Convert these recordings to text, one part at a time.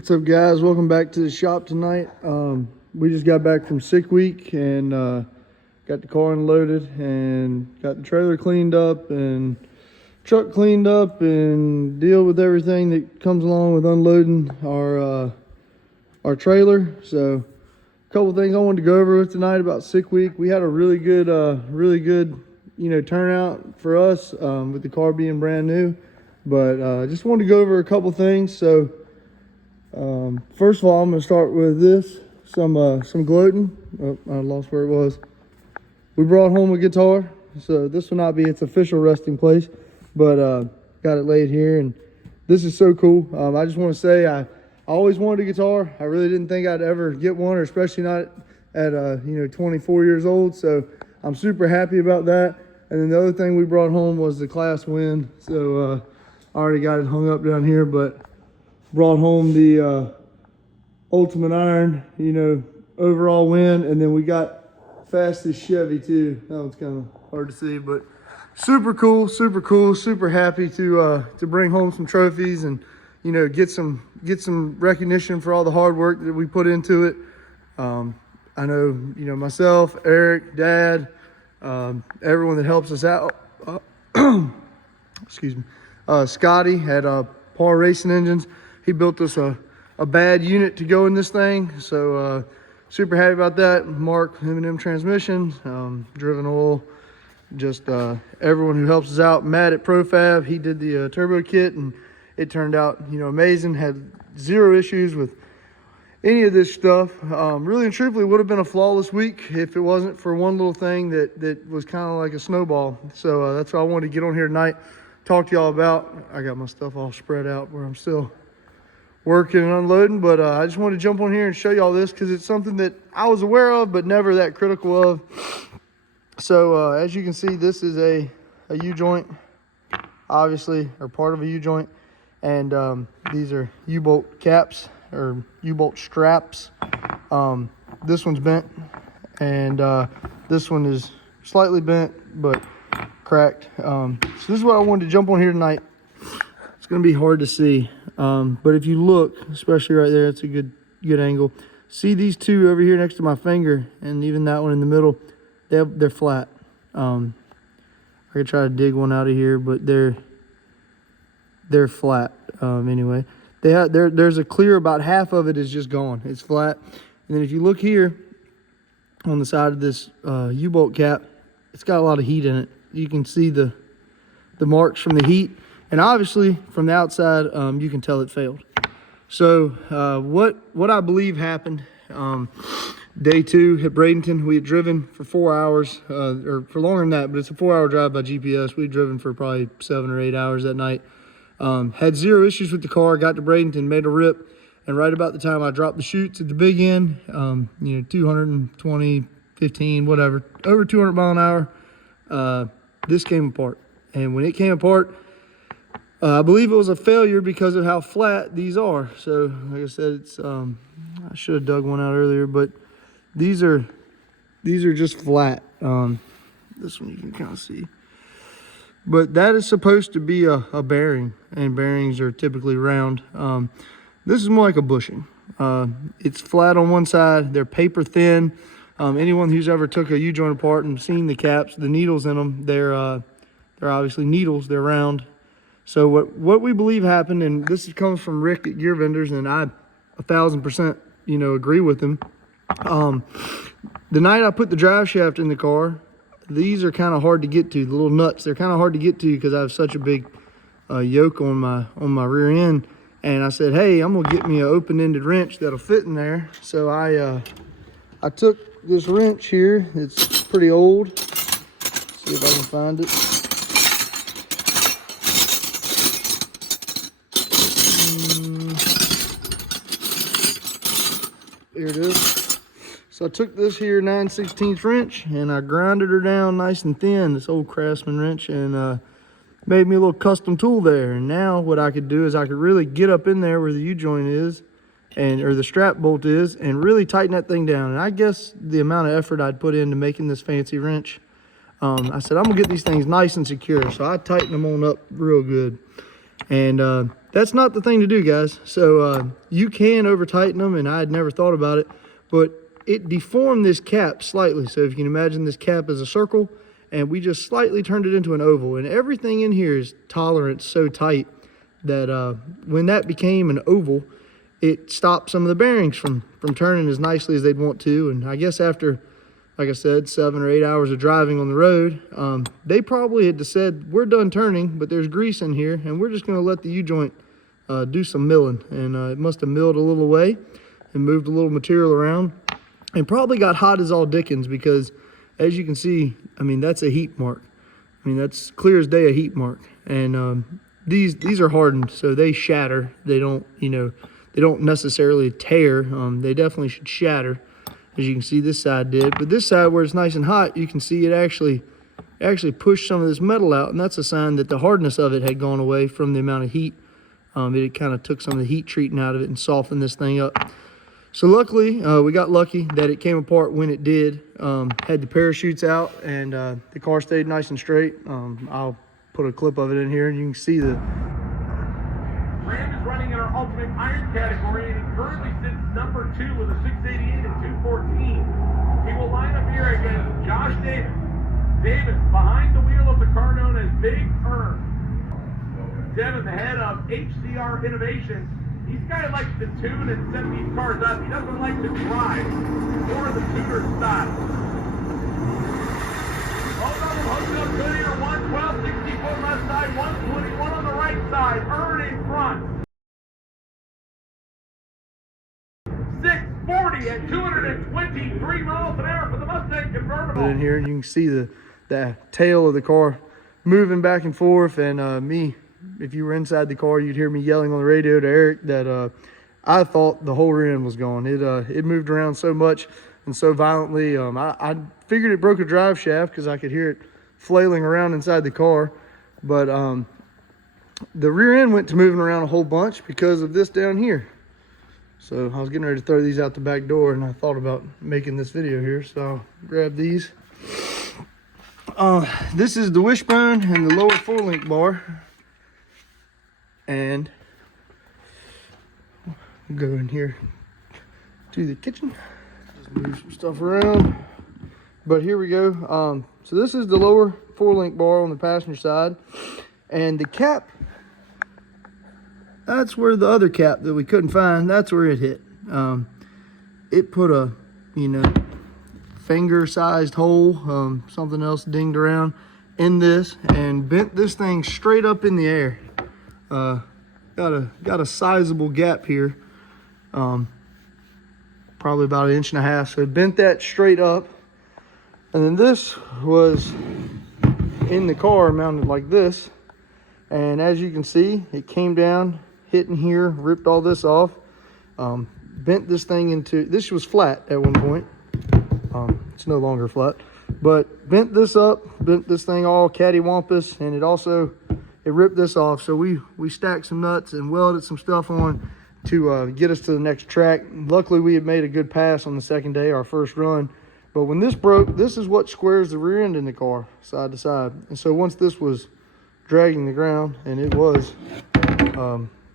What's up, guys? Welcome back to the shop tonight. We just got back from Sickweek and got the car unloaded and got the trailer cleaned up and truck cleaned up and deal with everything that comes along with unloading our trailer. So a couple things I wanted to go over with tonight about Sickweek. We had a really good turnout for us with the car being brand new, but just wanted to go over a couple things. So first of all, I'm going to start with this, some gloating. Oh, I lost where it was. We brought home a guitar, so this will not be its official resting place, but got it laid here, and this is so cool. I just want to say I always wanted a guitar. I really didn't think I'd ever get one, or especially not at 24 years old, so I'm super happy about that. And then the other thing we brought home was the class win, so I already got it hung up down here, but brought home the Ultimate Iron, overall win. And then we got fastest Chevy too. That one's kind of hard to see, but super cool, super happy to bring home some trophies and, get some recognition for all the hard work that we put into it. I know, myself, Eric, Dad, everyone that helps us out. Excuse me. Scotty at Par Racing Engines. He built us a bad unit to go in this thing, so super happy about that. Mark, M&M Transmissions, Driven Oil, just everyone who helps us out. Matt at ProFab, he did the turbo kit, and it turned out amazing. Had zero issues with any of this stuff. Really and truthfully, would have been a flawless week if it wasn't for one little thing that was kind of like a snowball. So that's what I wanted to get on here tonight, talk to y'all about. I got my stuff all spread out where I'm still working and unloading, but I just wanted to jump on here and show y'all this because it's something that I was aware of but never that critical of. So as you can see, this is a U-joint, obviously, or part of a U-joint, and these are U-bolt caps or U-bolt straps. This one's bent, and this one is slightly bent but cracked. So this is what I wanted to jump on here tonight. It's going to be hard to see, but if you look, especially right there, it's a good angle. See these two over here next to my finger, and even that one in the middle, they're flat. I could try to dig one out of here, but they're flat. Anyway, there's a clear, about half of it is just gone. It's flat. And then if you look here on the side of this U-bolt cap, it's got a lot of heat in it. You can see the marks from the heat. And obviously, from the outside, you can tell it failed. So what I believe happened, day 2 at Bradenton, we had driven for 4 hours, or for longer than that, but it's a 4-hour drive by GPS. We had driven for probably 7 or 8 hours that night. Had zero issues with the car, got to Bradenton, made a rip, and right about the time I dropped the chutes at the big end, 220, 15, whatever, over 200 mile an hour, this came apart. And when it came apart, I believe it was a failure because of how flat these are. So, like I said, it's I should have dug one out earlier, but these are just flat. This one you can kind of see. But that is supposed to be a bearing, and bearings are typically round. This is more like a bushing. It's flat on one side. They're paper thin. Anyone who's ever took a U-joint apart and seen the caps, the needles in them, they're obviously needles. They're round. So what we believe happened, and this comes from Rick at Gear Vendors, and I 1,000% agree with him. The night I put the drive shaft in the car, these are kind of hard to get to. The little nuts, they're kind of hard to get to because I have such a big yoke on my rear end. And I said, hey, I'm gonna get me an open-ended wrench that'll fit in there. So I took this wrench here. It's pretty old. Let's see if I can find it. Here it is. So I took this here 9/16 wrench and I grinded her down nice and thin, this old Craftsman wrench, and made me a little custom tool there. And now what I could do is I could really get up in there where the U-joint is, or the strap bolt is, and really tighten that thing down. And I guess the amount of effort I'd put into making this fancy wrench, I said, I'm gonna get these things nice and secure. So I tightened them on up real good. And that's not the thing to do, guys. So you can over tighten them, and I had never thought about it, but it deformed this cap slightly. So if you can imagine this cap is a circle, and we just slightly turned it into an oval, and everything in here is tolerant so tight that when that became an oval, it stopped some of the bearings from turning as nicely as they'd want to. And I guess after, like I said, 7 or 8 hours of driving on the road, they probably had said, we're done turning, but there's grease in here, and we're just gonna let the U-joint do some milling. And it must have milled a little away and moved a little material around, and probably got hot as all dickens, because as you can see, I mean, that's a heat mark. I mean, that's clear as day a heat mark. And these are hardened, so they shatter. They don't, they don't necessarily tear. They definitely should shatter. As you can see, this side did. But this side, where it's nice and hot, you can see it actually pushed some of this metal out, and that's a sign that the hardness of it had gone away from the amount of heat. It kind of took some of the heat treating out of it and softened this thing up. So luckily, we got lucky that it came apart when it did. Had the parachutes out, and the car stayed nice and straight. I'll put a clip of it in here, and you can see the... Ram is running in our ultimate iron category, and he currently sits number 2 with a 688 and 214. He will line up here against Josh Davis. Davis behind the wheel of the car known as Big Earn. Devin, the head of HCR Innovations. He's a guy who likes to tune and set these cars up. He doesn't like to drive. More of the tuner style. Both of them hooked up good here. 112, 60-foot left side, 121 on the right side. Earn in front. 640 at 223 miles an hour for the Mustang convertible. In here, and you can see the tail of the car moving back and forth, and me, if you were inside the car, you'd hear me yelling on the radio to Eric that I thought the whole rear end was gone. It moved around so much and so violently. I figured it broke a drive shaft because I could hear it flailing around inside the car. But the rear end went to moving around a whole bunch because of this down here. So I was getting ready to throw these out the back door, and I thought about making this video here. So I'll grab these. This is the wishbone and the lower 4-link bar. And go in here to the kitchen. Just move some stuff around. But here we go. So this is the lower 4-link bar on the passenger side. And the cap, that's where the other cap that we couldn't find, that's where it hit. It put a, finger-sized hole, something else dinged around in this, and bent this thing straight up in the air. Got a sizable gap here, probably about 1.5 inches. So it bent that straight up, and then this was in the car mounted like this, and as you can see, it came down, hit in here, ripped all this off, bent this thing into, this was flat at one point. It's no longer flat, but bent this up, bent this thing all cattywampus, and it ripped this off. So we stacked some nuts and welded some stuff on to get us to the next track. Luckily, we had made a good pass on the second day, our first run. But when this broke, this is what squares the rear end in the car, side to side. And so once this was dragging the ground, and it was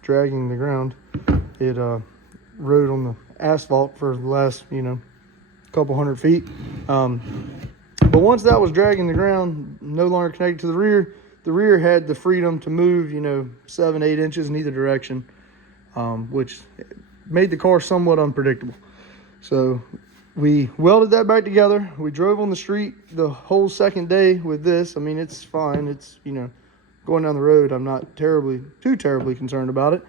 dragging the ground, it rode on the asphalt for the last, couple hundred feet. But once that was dragging the ground, no longer connected to the rear had the freedom to move, 7-8 inches in either direction, which made the car somewhat unpredictable. So we welded that back together. We drove on the street the whole second day with this. I mean, it's fine. It's, going down the road, I'm not too terribly concerned about it.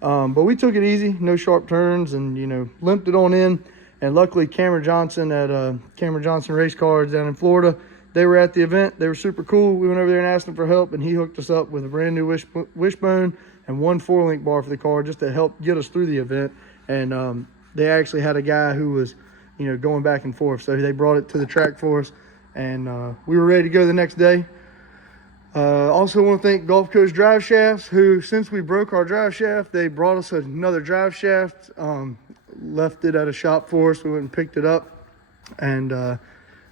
But we took it easy, no sharp turns, and, limped it on in. And luckily, Cameron Johnson at Cameron Johnson Race Cars down in Florida, they were at the event. They were super cool. We went over there and asked them for help, and he hooked us up with a brand new wishbone and 1 4-link bar for the car just to help get us through the event. And they actually had a guy who was, going back and forth. So they brought it to the track for us, and we were ready to go the next day. Also want to thank Gulf Coast Drive Shafts, who, since we broke our drive shaft, they brought us another drive shaft, left it at a shop for us. We went and picked it up, and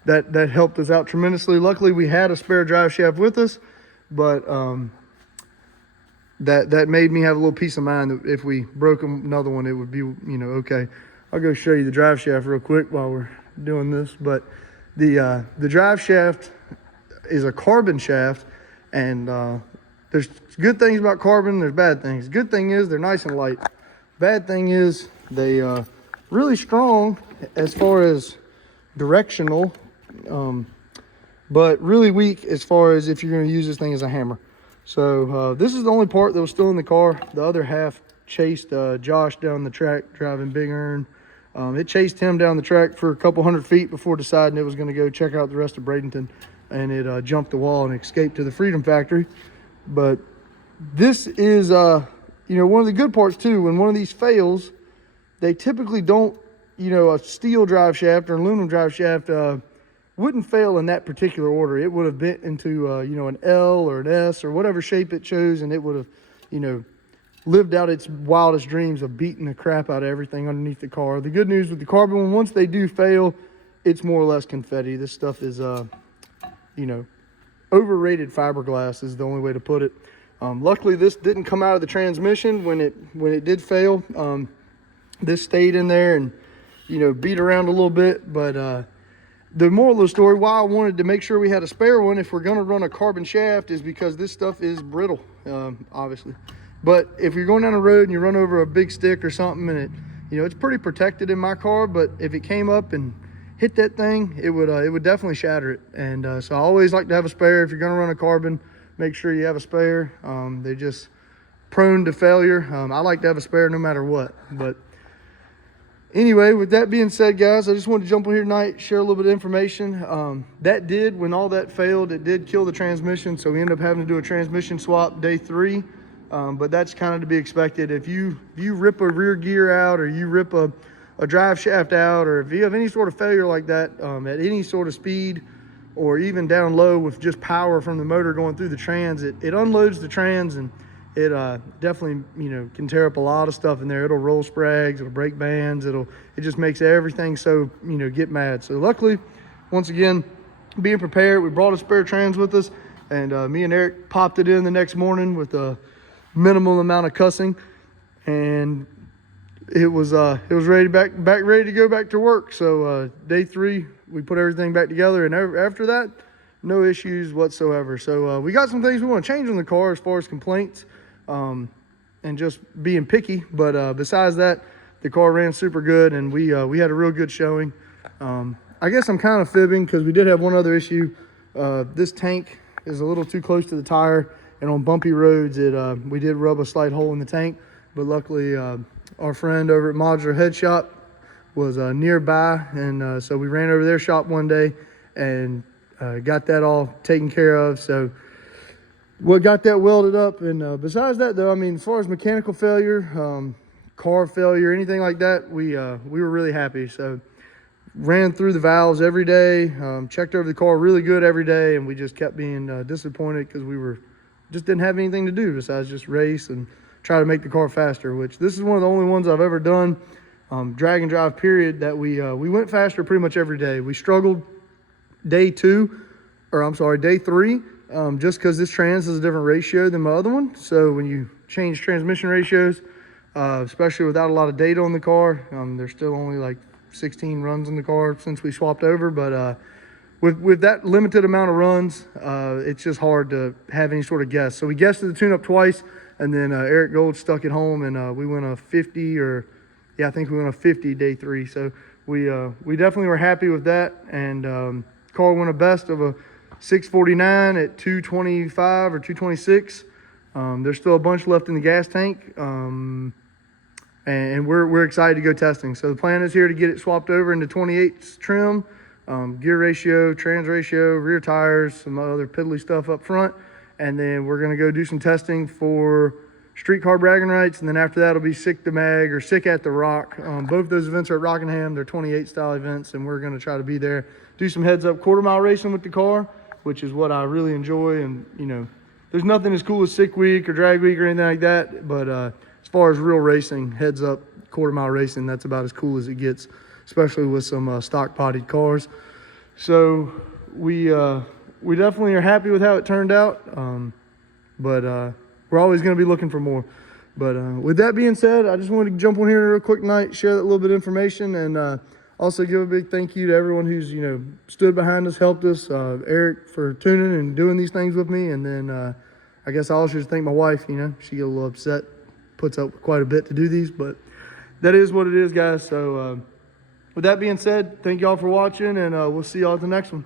that helped us out tremendously. Luckily, we had a spare drive shaft with us, but that made me have a little peace of mind that if we broke another one, it would be, okay. I'll go show you the drive shaft real quick while we're doing this. But the drive shaft is a carbon shaft, and there's good things about carbon, there's bad things. Good thing is they're nice and light. Bad thing is they really strong as far as directional, but really weak as far as if you're going to use this thing as a hammer. So this is the only part that was still in the car. The other half chased Josh down the track driving Big Earn. It chased him down the track for a couple hundred feet before deciding it was going to go check out the rest of Bradenton, and it jumped the wall and escaped to the Freedom Factory. But this is one of the good parts too. When one of these fails, they typically don't, a steel drive shaft or an aluminum drive shaft wouldn't fail in that particular order. It would have bent into, an L or an S or whatever shape it chose, and it would have, lived out its wildest dreams of beating the crap out of everything underneath the car. The good news with the carbon one, once they do fail, it's more or less confetti. This stuff is, overrated fiberglass is the only way to put it. Luckily, this didn't come out of the transmission when it did fail. This stayed in there and, beat around a little bit, but the moral of the story, why I wanted to make sure we had a spare one if we're going to run a carbon shaft, is because this stuff is brittle, obviously. But if you're going down the road and you run over a big stick or something, and it's pretty protected in my car, but if it came up and hit that thing, it would definitely shatter it. And so I always like to have a spare. If you're going to run a carbon, make sure you have a spare. They're just prone to failure. I like to have a spare no matter what. But anyway, with that being said, guys, I just wanted to jump on here tonight, share a little bit of information. When all that failed, it did kill the transmission, so we ended up having to do a transmission swap day 3. But that's kind of to be expected. If you rip a rear gear out, or you rip a drive shaft out, or if you have any sort of failure like that at any sort of speed, or even down low with just power from the motor going through the trans, it unloads the trans, and it definitely can tear up a lot of stuff in there. It'll roll sprags, it'll break bands, it just makes everything so get mad. So luckily, once again, being prepared, we brought a spare trans with us, and me and Eric popped it in the next morning with a minimal amount of cussing, and it was ready ready to go back to work. So day 3, we put everything back together, and after that, no issues whatsoever. So we got some things we want to change on the car as far as complaints and just being picky, but besides that, the car ran super good, and we had a real good showing. I guess I'm kind of fibbing because we did have one other issue. This tank is a little too close to the tire, and on bumpy roads, we did rub a slight hole in the tank. But luckily, our friend over at Modular Head Shop was nearby, and so we ran over their shop one day and got that all taken care of. So we got that welded up. And besides that, though, I mean, as far as mechanical failure, car failure, anything like that, we were really happy. So ran through the valves every day, checked over the car really good every day, and we just kept being disappointed because we just didn't have anything to do besides just race and try to make the car faster, which this is one of the only ones I've ever done, drag and drive period, that we went faster pretty much every day. We struggled day 3, just because this trans is a different ratio than my other one. So when you change transmission ratios, especially without a lot of data on the car, there's still only like 16 runs in the car since we swapped over, but with that limited amount of runs, it's just hard to have any sort of guess. So we guessed the tune-up twice, and then Eric Gold stuck it home, and we went a 50, I think we went a 50 day 3. So we definitely were happy with that, and car went a best of a 649 at 225 or 226. There's still a bunch left in the gas tank, and we're excited to go testing. So the plan is here to get it swapped over into 28 trim. Gear ratio, trans ratio, rear tires, some other piddly stuff up front. And then we're going to go do some testing for streetcar bragging rights. And then after that, it'll be Sick the Mag or Sick at the Rock. Both those events are at Rockingham. They're 28 style events, and we're going to try to be there. Do some heads up quarter-mile racing with the car, which is what I really enjoy. And, there's nothing as cool as Sickweek or Drag Week or anything like that. But as far as real racing, heads up quarter-mile racing, that's about as cool as it gets, especially with some stock-potted cars. So we definitely are happy with how it turned out. But we're always going to be looking for more. But with that being said, I just wanted to jump on here real quick tonight, share that little bit of information, and also give a big thank you to everyone who's, stood behind us, helped us. Eric for tuning and doing these things with me. And then I guess I also should thank my wife. She get a little upset, puts up quite a bit to do these, but that is what it is, guys. So with that being said, thank y'all for watching, and we'll see y'all at the next one.